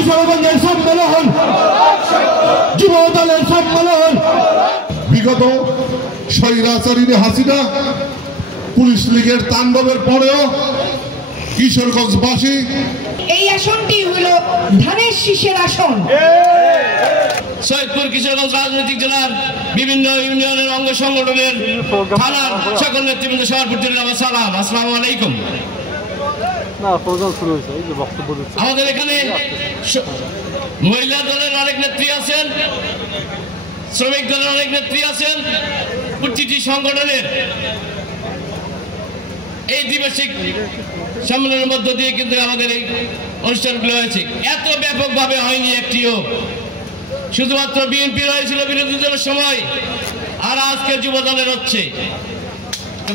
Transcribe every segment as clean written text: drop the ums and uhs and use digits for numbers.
কিশোরগঞ্জের সম্মেলন, যুব দলের সম্মেলন। বিগত স্বৈরাচারী হাসিনা পুলিশ লীগের তাণ্ডবের পরেও কিশোরগঞ্জবাসী এই আসনটি হলো ধানের শীষের আসন। সৈয়দপুর কিশোরগঞ্জ রাজনৈতিক জেলার বিভিন্ন ইউনিয়নের অঙ্গ সংগঠনের থানার সকল নেতৃবৃন্দ সবার প্রতি আমার সালাম, আসসালামু আলাইকুম। আমাদের এখানে মহিলা দলের অনেক নেত্রী আছেন, শ্রমিক দলের অনেক নেত্রী আছেন। প্রতিটি সংগঠনের এই দ্বিবার্ষিক সম্মেলনের মধ্য দিয়ে কিন্তু আমাদের এই অনুষ্ঠানগুলো হয়েছে। এত ব্যাপকভাবে হয়নি একটিও। শুধুমাত্র বিএনপি হয়েছিল বিরোধী দলের সময়, আর আজকে যুব দলের হচ্ছে।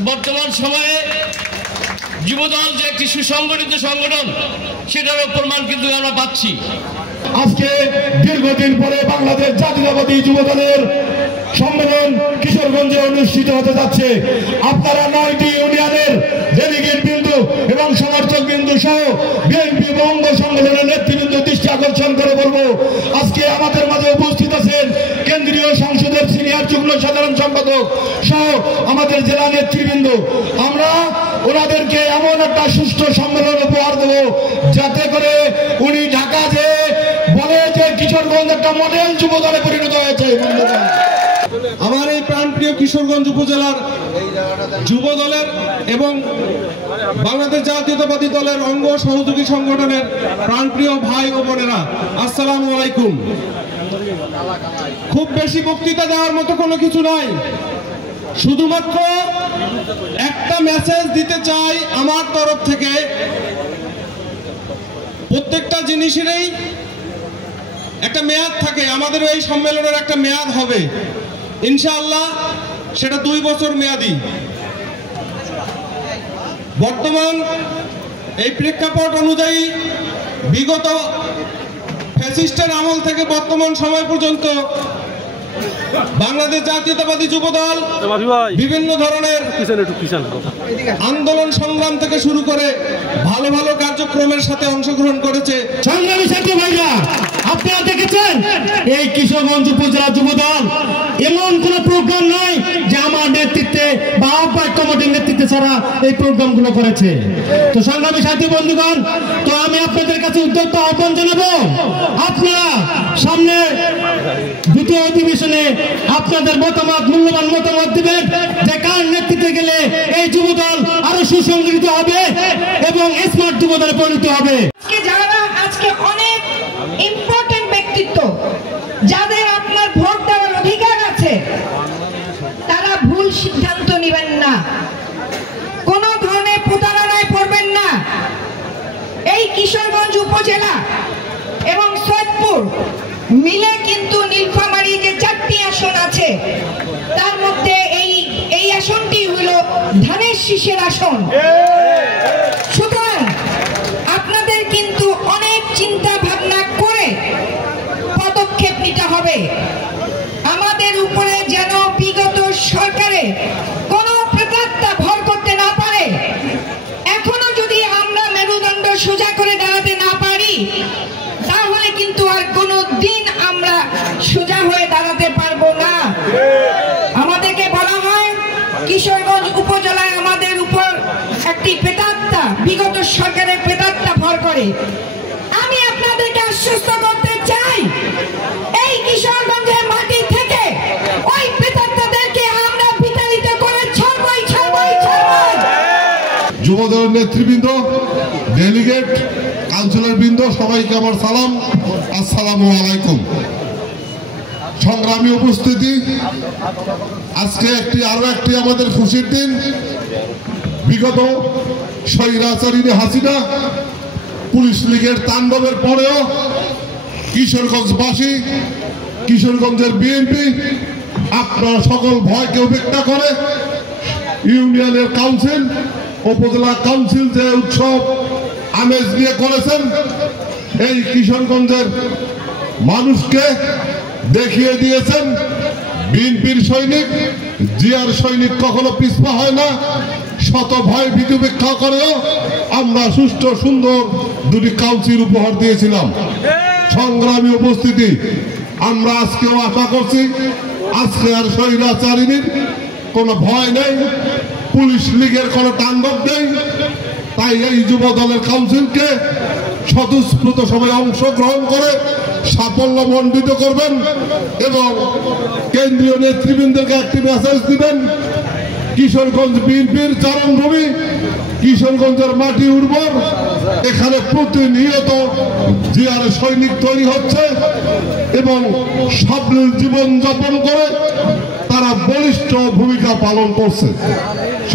বর্তমান সময়ে যুবদল যে একটি সুসংগঠিত সংগঠন, সেটারও প্রমাণ কিন্তু আমরা পাচ্ছি। আজকে দীর্ঘদিন পরে বাংলাদেশ জাতীয়তাবাদী যুব দলের সম্মেলন কিশোরগঞ্জে অনুষ্ঠিত হতে যাচ্ছে। আপনারা 9টি ইউনিয়নের ডেলিগেট বিন্দু এবং সমর্থক বিন্দু সহ বিএনপি এবং অঙ্গ সংগঠনের নেতৃবৃন্দ দৃষ্টি আকর্ষণ করে বলবো, আজকে আমাদের মাঝে উপস্থিত আছেন কেন্দ্রীয় সংসদের সিনিয়র যুগ্ম সাধারণ সম্পাদক সহ আমাদের জেলা নেতৃবৃন্দ। আমরা ওনাদেরকে এমন একটা সুষ্ঠু সম্মেলন উপহার দেবো যাতে করে উনি ঢাকা যে বলে যে কিশোরগঞ্জ একটা মডেল যুব দলে পরিণত হয়েছে। আমার এই প্রাণপ্রিয় কিশোরগঞ্জ উপজেলার যুব দলের এবং বাংলাদেশ জাতীয়তাবাদী দলের অঙ্গ সহযোগী সংগঠনের প্রাণপ্রিয় ভাই ও বোনেরা, আসসালামু আলাইকুম। খুব বেশি বক্তৃতা দেওয়ার মতো কোনো কিছু নাই, শুধুমাত্র একটা মেসেজ দিতে চাই আমার তরফ থেকে। প্রত্যেকটা জিনিসেরই একটা মেয়াদ থাকে, আমাদের এই সম্মেলনের একটা মেয়াদ হবে ইনশাআল্লাহ, সেটা 2 বছর মেয়াদি। বর্তমান এই প্রেক্ষাপট অনুযায়ী বিগত ফ্যাসিস্টের আমল থেকে বর্তমান সময় পর্যন্ত বাংলাদেশ জাতীয়তাবাদী যুব দল বিভিন্ন ধরনের আন্দোলন সংগ্রাম থেকে শুরু করে ভালো ভালো কার্যক্রমের সাথে অংশগ্রহণ করেছে। সংগ্রামী সাথী ভাইরা, আপনারা দেখেছেন এই কিশোরগঞ্জ উপজেলা যুব দল এমন কোন প্রোগ্রাম নয় যে আমার নেতৃত্বে বা আহ্বায়ক কমিটির নেতৃত্বে ছাড়া এই প্রোগ্রামগুলো করেছে। তো সংগ্রামী সাথী বন্ধুগণ, তো আমি আপনাদের কাছে উদ্যোক্ত আহ্বান জানাবো, আপনারা সামনে দ্বিতীয় অধিবেশনে আপনাদের মতামত, মূল্যবান মতামত দিবেন যে কার নেতৃত্বে গেলে এই যুব দল আরো সুসংগঠিত হবে এবং স্মার্ট যুব দলে পরিণত হবে। যারা আজকে অনেক ইম্পর্টেন্ট ব্যক্তিত্ব, যাদের আপনার ভোট দেওয়ার অধিকার আছে, তারা ভুল সিদ্ধান্ত নেবেন না, কোন ধরনের প্রতারণায় পড়বেন না। এই কিশোরগঞ্জ উপজেলা এবং সৈয়দপুর মিলে কিন্তু নীলফামারী যে 4টি আসন আছে, তার মধ্যে এই আসনটি হলো ধানের শীষের আসন। সুতরাং আপনাদের কিন্তু অনেক চিন্তা ভাবনা করে পদক্ষেপ নিতে হবে। আমাদের উপরে যেন বিগত সরকারে কোনো প্রেতাত্মা ভর করতে না পারে। এখনো যদি আমরা মেরুদণ্ড সোজা করে দাঁড়াতে না পারি, তাহলে কিন্তু আর কোনো দিন আমরা সোজা হয়ে দাঁড়াতে পারবো না। আমাদেরকে বলা হয় কিশোরগঞ্জ উপজেলায় আমাদের উপর একটি প্রেতাত্মা, বিগত সরকারের প্রেতাত্মা ভর করে। আমি আপনাদেরকে আশ্বস্ত করতে চাই, এই কিশোরগঞ্জের মাটি থেকে ওই প্রেতাত্মাদেরকে আমরা বিতাড়িত করে ছাড়বই। যুবদলের নেতৃবৃন্দ, ডেলিগেট, কাউন্সিলর বৃন্দ, সবাইকে আমার সালাম, আসসালামু আলাইকুম। সংগ্রামী উপস্থিতি, আজকে আরো একটি আমাদের খুশির দিন। বিগত স্বৈরাচারী হাসিনা পুলিশ লীগের তাণ্ডবের পরেও কিশোরগঞ্জবাসী, কিশোরগঞ্জের বিএনপি আপনারা সকল ভয়কে উপেক্ষা করে ইউনিয়নের কাউন্সিল, উপজেলা কাউন্সিল যে উৎসব আমেজ নিয়ে করেছেন, এই কিশোরগঞ্জের মানুষকে দেখিয়ে দিয়েছেন বিএনপির সৈনিক, জিয়ার সৈনিক কখনো পিছপা হয় না। শত ভয় ভীতি উপেক্ষা করেও আমরা সুষ্ঠু সুন্দর 2টি কাউন্সিল উপহার দিয়েছিলাম। সংগ্রামী উপস্থিতি, আমরা আজকেও আশা করছি আজকে আর স্বৈরাচারিণীর কোনো ভয় নেই, পুলিশ লীগের কোনো তাণ্ডব নেই। তাই এই যুব দলের কাউন্সিলকে স্বতঃস্ফূর্ত সবাই অংশগ্রহণ করে সাফল্য মণ্ডিত করবেন এবং কেন্দ্রীয় নেতৃবৃন্দকে একটি মেসেজ দিবেন, কিশোরগঞ্জ বিএনপির চারণভূমি, কিশোরগঞ্জের মাটি উর্বর, এখানে প্রতিনিয়ত জিয়ার সৈনিক তৈরি হচ্ছে এবং সাবলীল জীবন যাপন করে তারা বলিষ্ঠ ভূমিকা পালন করছে।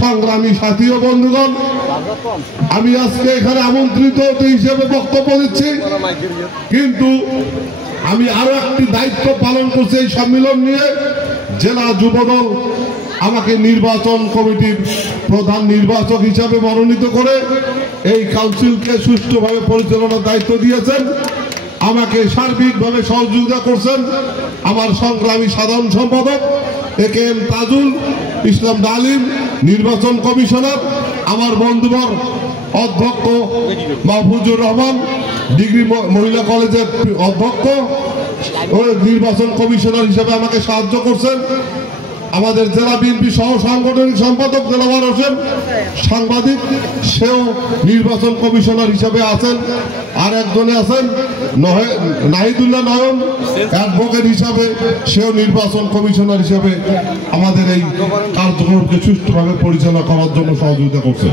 সংগ্রামী সাথী ও বন্ধুগণ, আমি আজকে এখানে আমন্ত্রিত অতিথি হিসেবে বক্তব্য দিচ্ছি, কিন্তু আমি আরো একটি দায়িত্ব পালন করছি এই সম্মেলন নিয়ে। জেলা যুবদল আমাকে নির্বাচন কমিটির প্রধান নির্বাচক হিসাবে মনোনীত করে এই কাউন্সিলকে সুষ্ঠুভাবে পরিচালনার দায়িত্ব দিয়েছেন। আমাকে সার্বিকভাবে সহযোগিতা করছেন আমার সংগ্রামী সাধারণ সম্পাদক AKM তাজুল ইসলাম ডালিম, নির্বাচন কমিশনার, আমার বন্ধুবর অধ্যক্ষ মাহফুজুর রহমান, ডিগ্রি মহিলা কলেজের অধ্যক্ষ ও নির্বাচন কমিশনার হিসেবে আমাকে সাহায্য করছেন। আমাদের জেলা বিএনপি সহ সাংগঠনিক সম্পাদক দেলাওয়ার হোসেন সাংবাদিক, সেও নির্বাচন কমিশনার হিসেবে আছেন। আর একজনে আছেন নাহিদুল্লাহ নয়ন, অ্যাডভোকেট হিসাবে, সেও নির্বাচন কমিশনার হিসেবে আমাদের এই কার্যক্রমকে সুষ্ঠুভাবে পরিচালনা করার জন্য সহযোগিতা করছেন।